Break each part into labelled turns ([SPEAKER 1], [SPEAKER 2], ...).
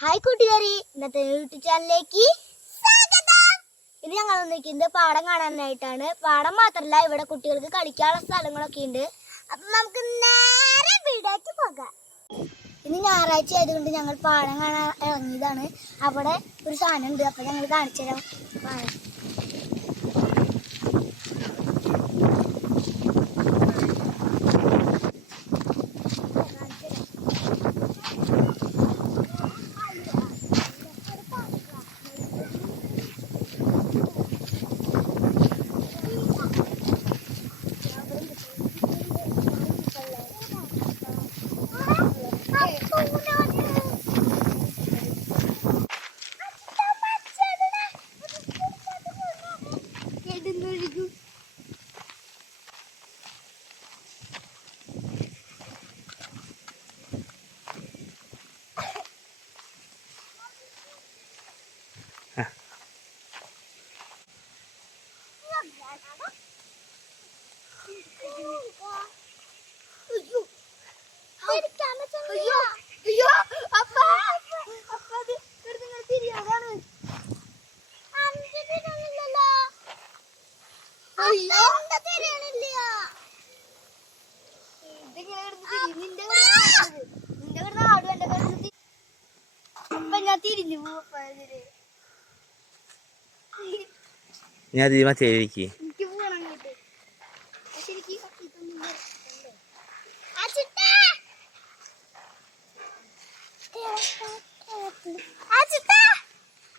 [SPEAKER 1] Hi കൂട്ടുകാരി. ഇന്നത്തെ YouTube ചാനലിലേക്ക് ഇത് ഞങ്ങൾ വന്നിരിക്കുന്നത് പാടം കാണാനായിട്ടാണ്. പാടം മാത്രല്ല ഇവിടെ കുട്ടികൾക്ക് കളിക്കാനുള്ള സ്ഥലങ്ങളൊക്കെ ഉണ്ട്. അപ്പൊ നമുക്ക് നേരെ വീടേക്ക് പോകാം. ഇന്ന് ഞായറാഴ്ച ആയതുകൊണ്ട് ഞങ്ങൾ പാടം കാണാൻ ഇറങ്ങിയതാണ്. അവിടെ ഒരു സാധനം ഉണ്ട്. അപ്പൊ ഞങ്ങൾ കാണിച്ചു തരാം ഞാൻ
[SPEAKER 2] തീരുമാ ചേരിക്ക്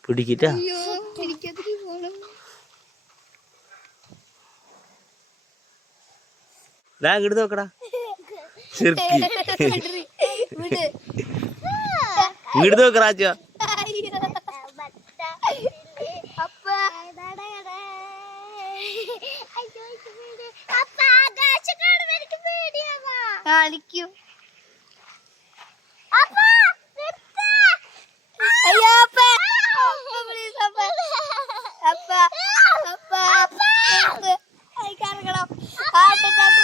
[SPEAKER 1] എനിക്ക്
[SPEAKER 2] ദാ ഇങ്ങോട്ട് നോക്കടാ. ചെറുക്കി. ഇങ്ങോട്ട്
[SPEAKER 1] പേടിയാവാ. കാണിക്കും അയ്യോ അപ്പ പ്ലീസ് അപ്പ അപ്പ അപ്പ അപ്പ ഐ കറങ്ങണം ആട്ടണ്ടാക്ക്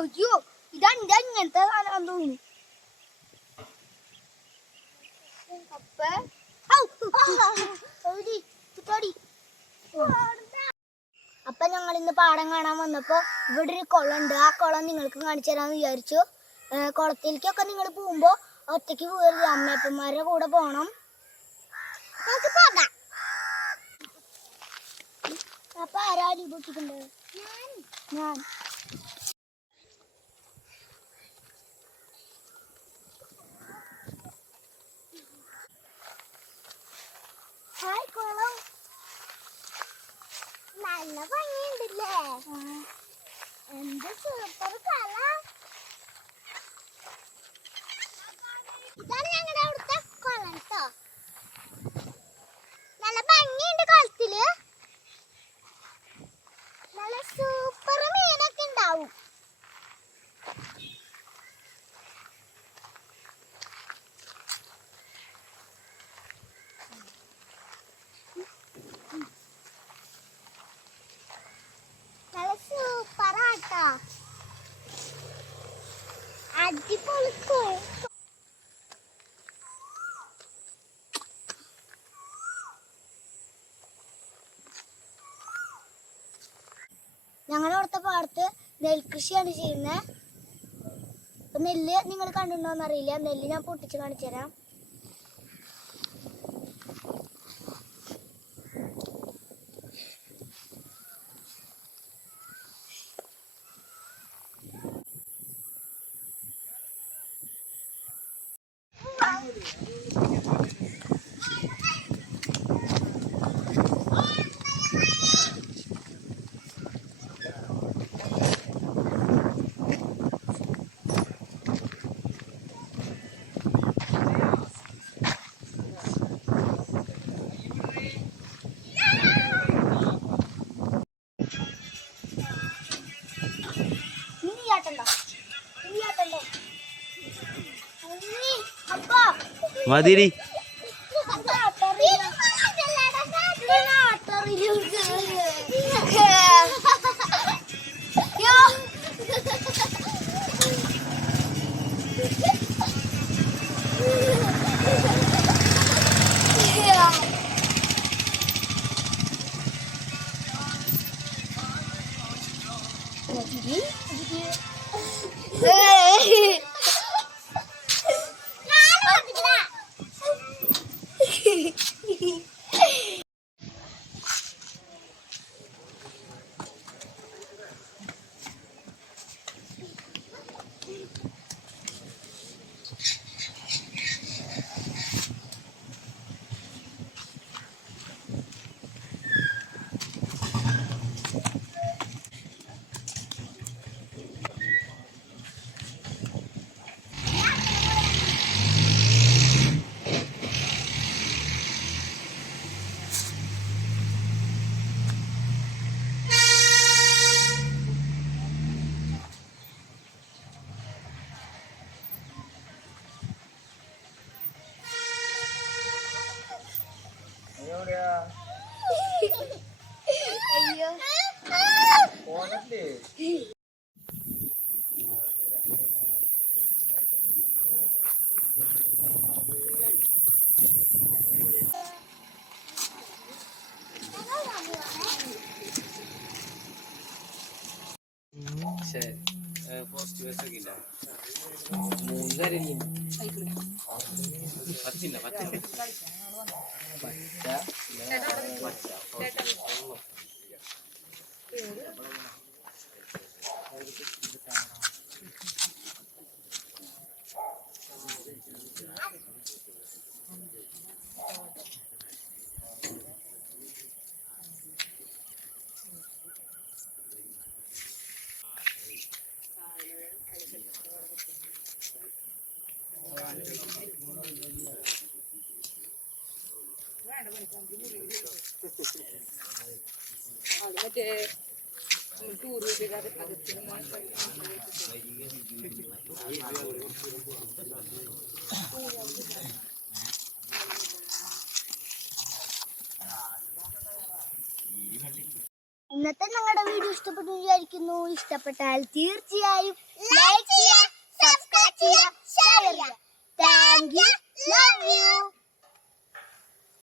[SPEAKER 1] അയ്യോ ഇതാണ് ഇത് സാധനം തോന്നുന്നു അപ്പ ഞങ്ങൾ ഇന്ന് പാടം കാണാൻ വന്നപ്പോ ഇവിടെ ഒരു കുളം ഉണ്ട്. ആ കുളം നിങ്ങൾക്ക് കാണിച്ചു തരാന്ന് വിചാരിച്ചു. കുളത്തിലേക്കൊക്കെ നിങ്ങൾ പോകുമ്പോ ഒറ്റയ്ക്ക് പോകരുത്. അമ്മയപ്പന്മാരുടെ കൂടെ പോണം. നമുക്ക് പോകാം. അപ്പൊ ആരാ അനുഭവിച്ചിട്ടുണ്ട് ഞാൻ. ഹായ് കുളം നല്ല ഭംഗിയുണ്ടല്ലേ? എന്ത് സൂപ്പർ കള ഇതാണ് ഞങ്ങളുടെ അവിടുത്തെ കുളം കേട്ടോ നല്ല ഭംഗിയുണ്ട് കുളത്തിൽ നല്ല സൂപ്പർ മീനൊക്കെ ഉണ്ടാവും നല്ല സൂപ്പറാട്ടാ അടിപൊളി കുളം. ഞങ്ങളുടെ അവിടുത്തെ പാടത്ത് നെൽകൃഷിയാണ് ചെയ്യുന്നത്. നെല്ല് നിങ്ങൾ കണ്ടിട്ടുണ്ടോന്ന് അറിയില്ല. നെല്ല് ഞാൻ പൊട്ടിച്ച് കാണിച്ചു തരാം મધીરી అయ్యో పోనట్లే ശരി പോസ്റ്റ് വെച്ചൊക്കെ ഇല്ല മൂന്നര പത്തില്ല പത്തില്ല baca baca
[SPEAKER 2] മതിരി
[SPEAKER 1] അയ്യോ ഇന്നത്തെ ഞങ്ങളുടെ വീഡിയോ ഇഷ്ടപ്പെട്ടു വിചാരിക്കുന്നു. ഇഷ്ടപ്പെട്ടാൽ തീർച്ചയായും